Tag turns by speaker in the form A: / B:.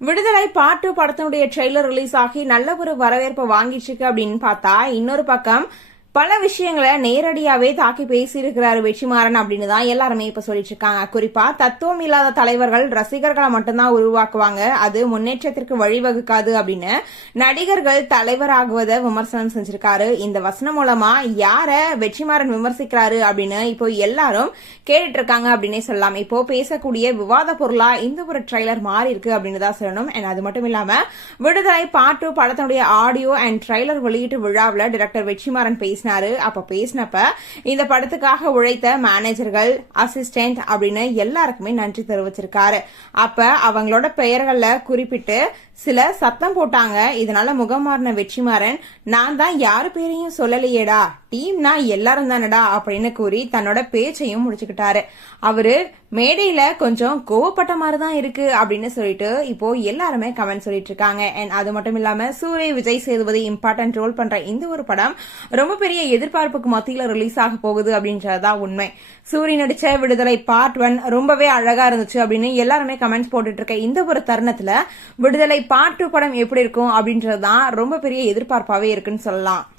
A: விடுதலை பாட்டு படத்தினுடைய ட்ரெய்லர் ரிலீஸ் ஆகி நல்ல ஒரு வரவேற்பை வாங்கிச்சிருக்கு அப்படின்னு பார்த்தா இன்னொரு பக்கம் பல விஷயங்களை நேரடியாகவே தாக்கி பேசியிருக்கிறாரு வெற்றிமாறன் அப்படின்னு தான் எல்லாருமே இப்ப சொல்லிட்டு இருக்காங்க குறிப்பா தத்துவம் இல்லாத தலைவர்கள் ரசிகர்களை மட்டும்தான் உருவாக்குவாங்க. அது முன்னேற்றத்திற்கு வழிவகுக்காது அப்படின்னு நடிகர்கள் தலைவராகுவதை விமர்சனம் செஞ்சிருக்காரு. இந்த வசனம் மூலமா யார வெற்றிமாறன் விமர்சிக்கிறாரு அப்படின்னு இப்போ எல்லாரும் கேட்டுட்டு இருக்காங்க அப்படின்னே சொல்லலாம். இப்போ பேசக்கூடிய விவாத பொருளா இந்த ஒரு ட்ரைலர் மாறி இருக்கு அப்படின்னு தான் சொல்லணும். அண்ட் அது மட்டும் இல்லாம விடுதலை பாட்டு படத்தினுடைய ஆடியோ அண்ட் ட்ரைலர் வெளியீட்டு விழாவில் டைரக்டர் வெற்றிமாறன் பேசினாரு. அப்ப பேசினப்ப இந்த படத்துக்காக உழைத்த மேனேஜர்கள் அசிஸ்டன்ட் அப்படின்னு எல்லாருக்குமே நன்றி தெரிவிச்சிருக்காரு. அப்ப அவங்களோட பெயர்கள்ல குறிப்பிட்டு சில சத்தம் போட்டாங்க. இதனால முகம் மாறின வெற்றிமாறன் நான் தான் யாரு பேரையும் சொல்லலையேடா. டீம்னா எல்லாரும் தானடா. அப்படின்னு கூறி தன்னோட பேச்சையும் முடிச்சுக்கிட்டாரு. அவரு மேடையில கொஞ்சம் கோவப்பட்ட மாதிரி தான் இருக்கு. அப்படின்னு சொல்லிட்டு இப்போ எல்லாருமே கமெண்ட் சொல்லிட்டு இருக்காங்க. அண்ட் அது மட்டும் இல்லாம சூரிய விஜய் சேதுபதி இம்பார்ட்டன்ட் ரோல் பண்ற இந்த ஒரு படம் ரொம்ப பெரிய எதிர்பார்ப்புக்கு மத்தியில ரிலீஸ் ஆக போகுது அப்படின்றதுதான் உண்மை. சூரிய நடிச்ச விடுதலை பார்ட் ஒன் ரொம்பவே அழகா இருந்துச்சு அப்படின்னு எல்லாருமே கமெண்ட்ஸ் போட்டுட்டு இருக்க இந்த ஒரு தருணத்துல விடுதலை பார்ட் டூ படம் எப்படி இருக்கும் அப்படின்றதுதான் ரொம்ப பெரிய எதிர்பார்ப்பாவே இருக்குன்னு சொல்லலாம்.